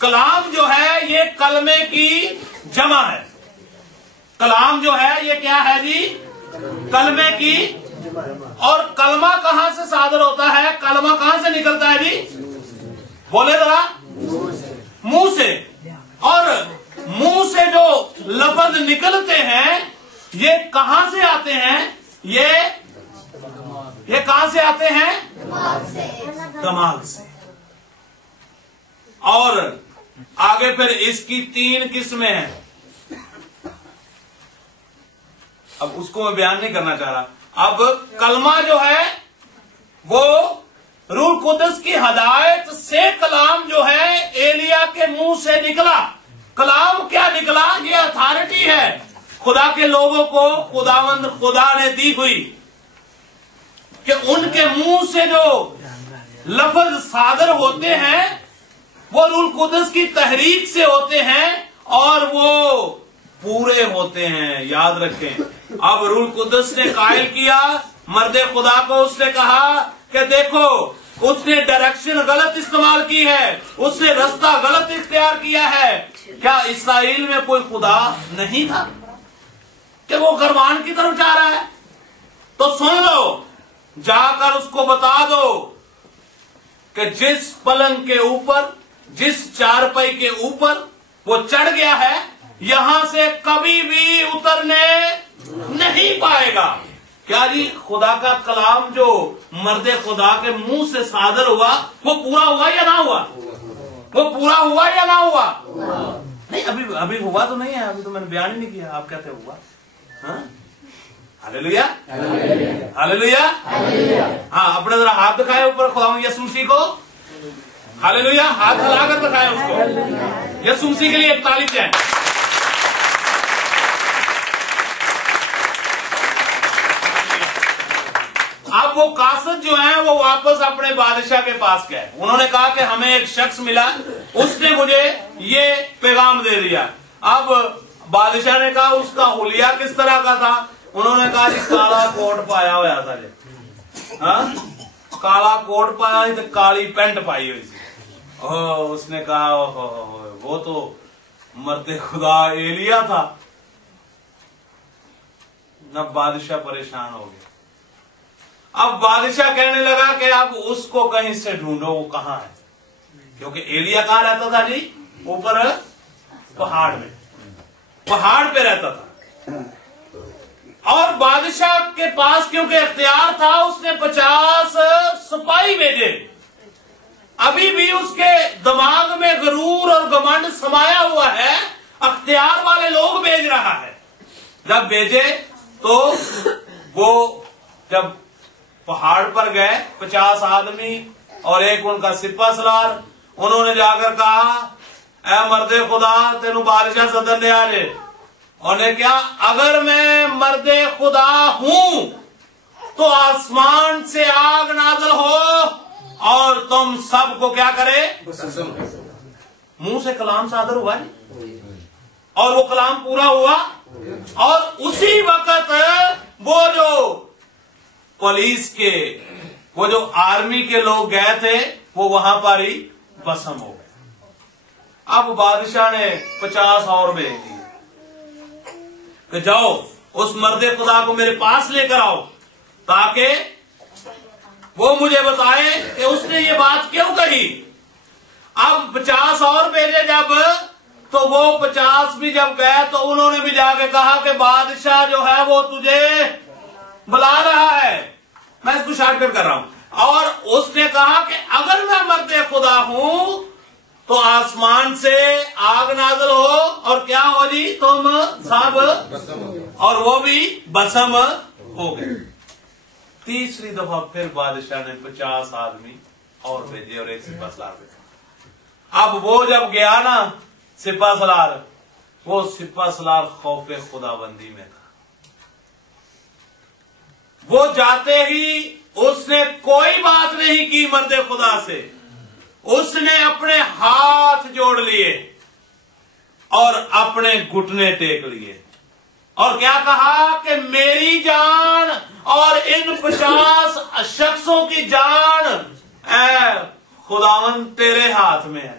کلام جو ہے یہ کلمے کی جمع ہے. کلام جو ہے یہ کیا ہے جی؟ کلمے کی. اور کلمہ کہاں سے صادر ہوتا ہے؟ کلمہ کہاں سے نکلتا ہے جی؟ بولے ذرا. منہ سے. اور منہ سے جو لفظ نکلتے ہیں یہ کہاں سے آتے ہیں؟ یہ کہاں سے آتے ہیں؟ دماغ سے. اور آگے پھر اس کی 3 قسمیں ہیں. اب اس کو میں بیان نہیں کرنا چاہ رہا. اب کلمہ جو ہے وہ روح القدس کی ہدایت سے کلام جو ہے ایلیا کے منہ سے نکلا. کلام کیا نکلا؟ یہ اتھارٹی ہے خدا کے لوگوں کو خداوند خدا نے دی ہوئی کہ ان کے منہ سے جو لفظ صادر ہوتے ہیں وہ روح القدس کی تحریک سے ہوتے ہیں اور وہ پورے ہوتے ہیں. یاد رکھیں. اب روح القدس نے قائل کیا مرد خدا کو. اس نے کہا کہ دیکھو اس نے ڈائریکشن غلط استعمال کی ہے, اس نے رستہ غلط اختیار کیا ہے. کیا اسرائیل میں کوئی خدا نہیں تھا کہ وہ گروان کی طرف جا رہا ہے؟ تو سن لو, جا کر اس کو بتا دو کہ جس پلنگ کے اوپر, جس چارپائی کے اوپر وہ چڑھ گیا ہے یہاں سے کبھی بھی اترنے نہیں پائے گا. کیا جی خدا کا کلام جو مرد خدا کے منہ سے صادر ہوا وہ پورا ہوا یا نہ ہوا؟ وہ پورا ہوا یا نہ ہوا؟ نہیں, ابھی ہوا تو نہیں ہے. ابھی تو میں نے بیان ہی نہیں کیا. آپ کہتے ہوا؟ ہاللیلویا, ہاللیلویا. ہاں, اپنے ذرا ہاتھ دکھائے اوپر خداوند یسوع مسیح کو. ہاللیلویا. ہاتھ ہلا کر دکھائے اس کو. یسوع مسیح کے لیے ایک تعریف ہے. اب وہ قاصد جو ہیں وہ واپس اپنے بادشاہ کے پاس گئے. انہوں نے کہا کہ ہمیں ایک شخص ملا, اس نے مجھے یہ پیغام دے دیا. اب بادشاہ نے کہا اس کا حلیہ کس طرح کا تھا؟ انہوں نے کہا جی کالا کوٹ پایا ہوا تھا جی. کالا کوٹ پایا تو کالی پینٹ پائی ہوئی تھی. اس نے کہا وہ تو مرد خدا ایلیا تھا. نہ بادشاہ پریشان ہو گیا. اب بادشاہ کہنے لگا کہ اب اس کو کہیں سے ڈھونڈو, وہ کہاں ہے؟ کیونکہ ایلیا کہاں رہتا تھا جی؟ اوپر پہاڑ میں, پہاڑ پہ رہتا تھا. اور بادشاہ کے پاس کیونکہ اختیار تھا اس نے 50 سپاہی بھیجے. ابھی بھی اس کے دماغ میں غرور اور گمنڈ سمایا ہوا ہے, اختیار والے لوگ بھیج رہا ہے. جب بھیجے تو وہ جب پہاڑ پر گئے 50 آدمی اور ایک ان کا سپہ سالار, انہوں نے جا کر کہا اے مرد خدا تینوں بادشاہ سدن دے آجے. اور نے کیا, اگر میں مرد خدا ہوں تو آسمان سے آگ نازل ہو اور تم سب کو کیا کرے؟ منہ سے کلام صادر ہوا اور وہ کلام پورا ہوا. اور اسی وقت وہ جو پولیس کے, وہ جو آرمی کے لوگ گئے تھے وہ وہاں پر ہی بسم ہو گئے. اب بادشاہ نے 50 اور بھیج دیے کہ جاؤ اس مرد خدا کو میرے پاس لے کر آؤ تاکہ وہ مجھے بتائے کہ اس نے یہ بات کیوں کہی. اب 50 اور بھیجے جب, تو وہ 50 بھی جب گئے تو انہوں نے بھی جا کے کہا کہ بادشاہ جو ہے وہ تجھے بلا رہا ہے. میں اس کو شارٹ کٹ کر رہا ہوں. اور اس نے کہا کہ اگر میں مرد خدا ہوں تو آسمان سے آگ نازل ہو اور کیا ہو جی تم سب, اور وہ بھی بسم ہو گئے. تیسری دفعہ پھر بادشاہ نے 50 آدمی اور بھیجے اور ایک سپہ سالار بھیجا. اب وہ جب گیا نا سپہ سالار, وہ سپہ سالار خوف خدا بندی میں تھا. وہ جاتے ہی اس نے کوئی بات نہیں کی مرد خدا سے, اس نے اپنے ہاتھ جوڑ لیے اور اپنے گھٹنے ٹیک لیے اور کیا کہا کہ میری جان اور ان 50 شخصوں کی جان اے خداوند تیرے ہاتھ میں ہے.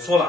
16।